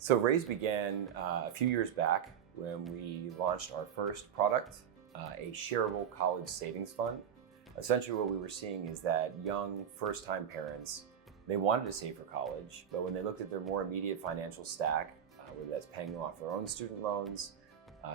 So Raise began a few years back when we launched our first product, a shareable college savings fund. Essentially what we were seeing is that young first-time parents, they wanted to save for college, but when they looked at their more immediate financial stack, whether that's paying off their own student loans,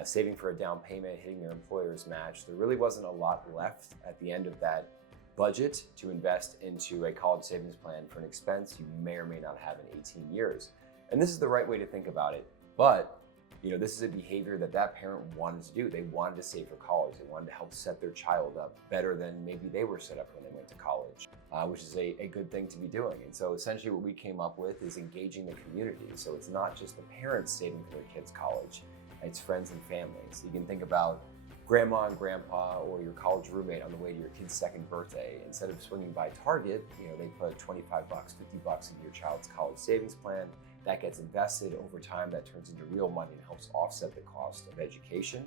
saving for a down payment, hitting their employer's match, there really wasn't a lot left at the end of that budget to invest into a college savings plan for an expense you may or may not have in 18 years. And this is the right way to think about it. But this is a behavior that parent wanted to do. They wanted to save for college. They wanted to help set their child up better than maybe they were set up when they went to college, which is a good thing to be doing. And so essentially what we came up with is engaging the community. So it's not just the parents saving for their kids' college, it's friends and families. You can think about grandma and grandpa or your college roommate on the way to your kid's second birthday. Instead of swinging by Target, they put $25, $50 into your child's college savings plan. That gets invested over time, that turns into real money and helps offset the cost of education,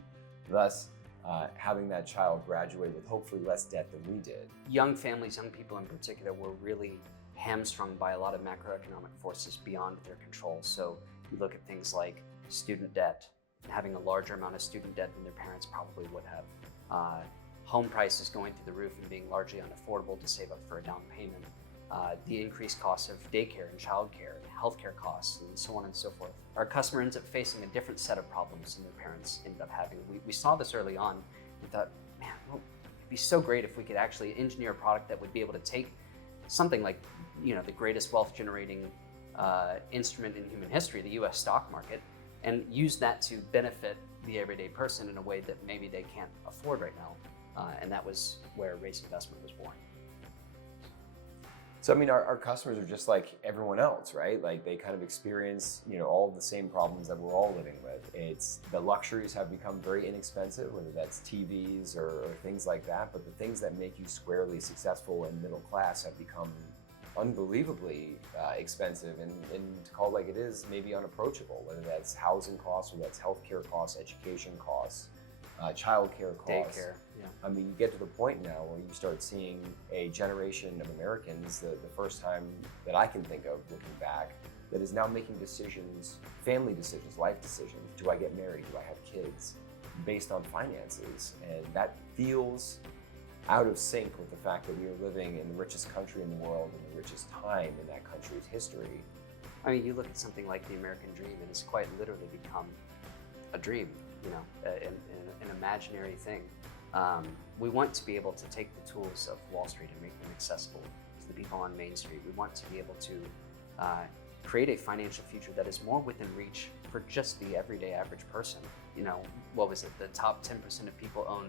thus having that child graduate with hopefully less debt than we did. Young families, young people in particular, were really hamstrung by a lot of macroeconomic forces beyond their control. So you look at things like student debt, having a larger amount of student debt than their parents probably would have, home prices going through the roof and being largely unaffordable to save up for a down payment, the increased costs of daycare and childcare, healthcare costs, and so on and so forth. Our customer ends up facing a different set of problems than their parents ended up having. We saw this early on. We thought, man, well, it'd be so great if we could actually engineer a product that would be able to take something like, the greatest wealth generating instrument in human history, the US stock market, and use that to benefit the everyday person in a way that maybe they can't afford right now. And that was where Raise Investment was born. So our customers are just like everyone else, right? Like they kind of experience, all of the same problems that we're all living with. It's the luxuries have become very inexpensive, whether that's TVs or things like that. But the things that make you squarely successful and middle class have become unbelievably expensive and to call it like it is, maybe unapproachable, whether that's housing costs, or that's healthcare costs, education costs, childcare costs. Daycare, yeah. You get to the point now where you start seeing a generation of Americans, the first time that I can think of looking back, that is now making decisions, family decisions, life decisions. Do I get married? Do I have kids? Based on finances. And that feels out of sync with the fact that we are living in the richest country in the world and the richest time in that country's history. You look at something like the American dream, and it's quite literally become a dream, an imaginary thing. We want to be able to take the tools of Wall Street and make them accessible to the people on Main Street. We want to be able to create a financial future that is more within reach for just the everyday average person. What was it? The top 10% of people own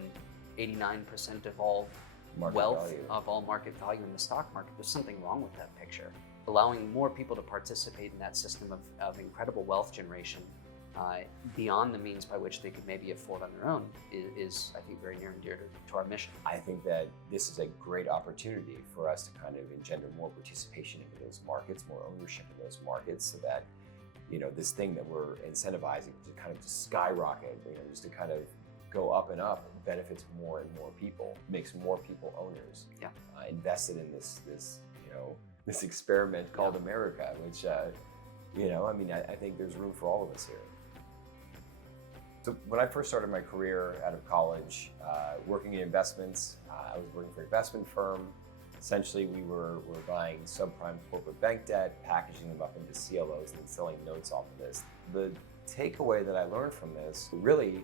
89% of all wealth, of all market value in the stock market. There's something wrong with that picture. Allowing more people to participate in that system of incredible wealth generation beyond the means by which they could maybe afford on their own is I think, very near and dear to our mission. I think that this is a great opportunity for us to kind of engender more participation into those markets, more ownership in those markets, so that, this thing that we're incentivizing to kind of just skyrocket, just to kind of go up and up, benefits more and more people, makes more people owners, invested in this experiment called America, which, I think there's room for all of us here. So when I first started my career out of college, working in investments, I was working for an investment firm. Essentially, we were buying subprime corporate bank debt, packaging them up into CLOs, and then selling notes off of this. The takeaway that I learned from this, really,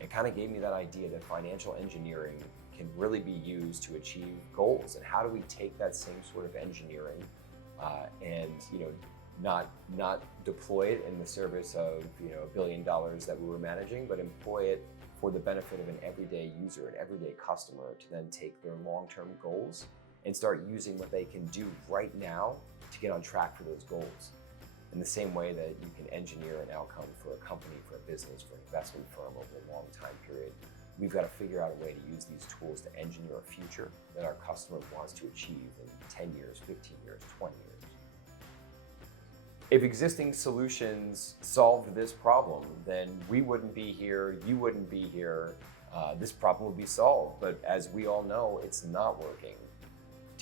it kind of gave me that idea that financial engineering can really be used to achieve goals. And how do we take that same sort of engineering and not deploy it in the service of $1 billion that we were managing, but employ it for the benefit of an everyday user, an everyday customer, to then take their long-term goals and start using what they can do right now to get on track for those goals. In the same way that you can engineer an outcome for a company, for a business, for an investment firm over a long time period, we've got to figure out a way to use these tools to engineer a future that our customer wants to achieve in 10 years, 15 years, 20 years. If existing solutions solved this problem, then we wouldn't be here, you wouldn't be here, this problem would be solved. But as we all know, it's not working.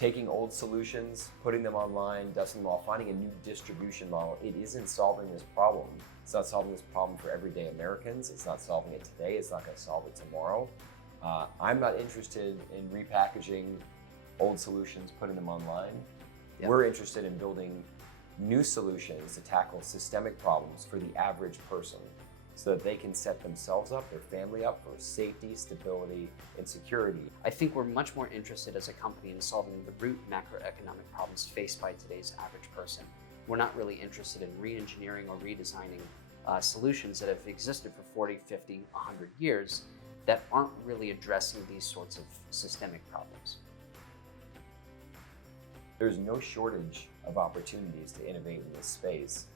taking old solutions, putting them online, dusting them off, finding a new distribution model, it isn't solving this problem. It's not solving this problem for everyday Americans. It's not solving it today. It's not going to solve it tomorrow. I'm not interested in repackaging old solutions, putting them online. Yep. We're interested in building new solutions to tackle systemic problems for the average person so that they can set themselves up, their family up for safety, stability, and security. I think we're much more interested as a company in solving the root macroeconomic problems faced by today's average person. We're not really interested in re-engineering or redesigning solutions that have existed for 40, 50, 100 years that aren't really addressing these sorts of systemic problems. There's no shortage of opportunities to innovate in this space,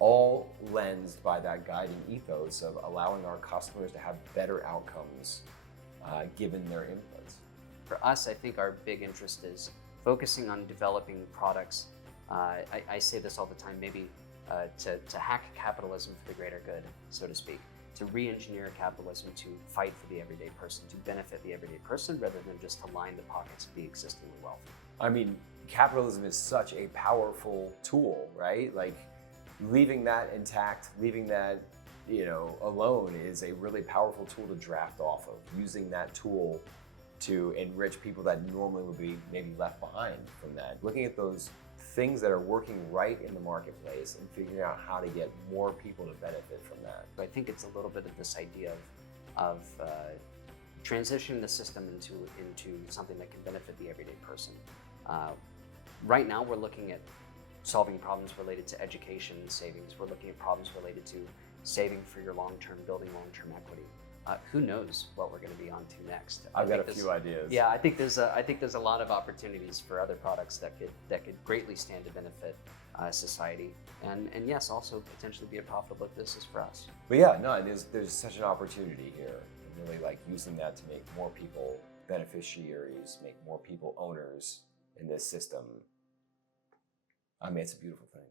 all lensed by that guiding ethos of allowing our customers to have better outcomes given their inputs. For us, I think our big interest is focusing on developing products. I say this all the time, maybe to hack capitalism for the greater good, so to speak, to re-engineer capitalism to fight for the everyday person, to benefit the everyday person rather than just to line the pockets of the existingly wealthy. I mean, capitalism is such a powerful tool, right? Like, leaving that intact, leaving that, alone is a really powerful tool to draft off of. Using that tool to enrich people that normally would be maybe left behind from that. Looking at those things that are working right in the marketplace and figuring out how to get more people to benefit from that. I think it's a little bit of this idea of transitioning the system into something that can benefit the everyday person. Right now, we're looking at solving problems related to education and savings. We're looking at problems related to saving for your long-term, building long-term equity. Who knows what we're going to be on to next? I've got a few ideas. Yeah, I think there's a lot of opportunities for other products that could greatly stand to benefit society, and yes, also potentially be a profitable business for us. But yeah, no, there's such an opportunity here. Really like using that to make more people beneficiaries, make more people owners in this system. I mean, it's a beautiful thing.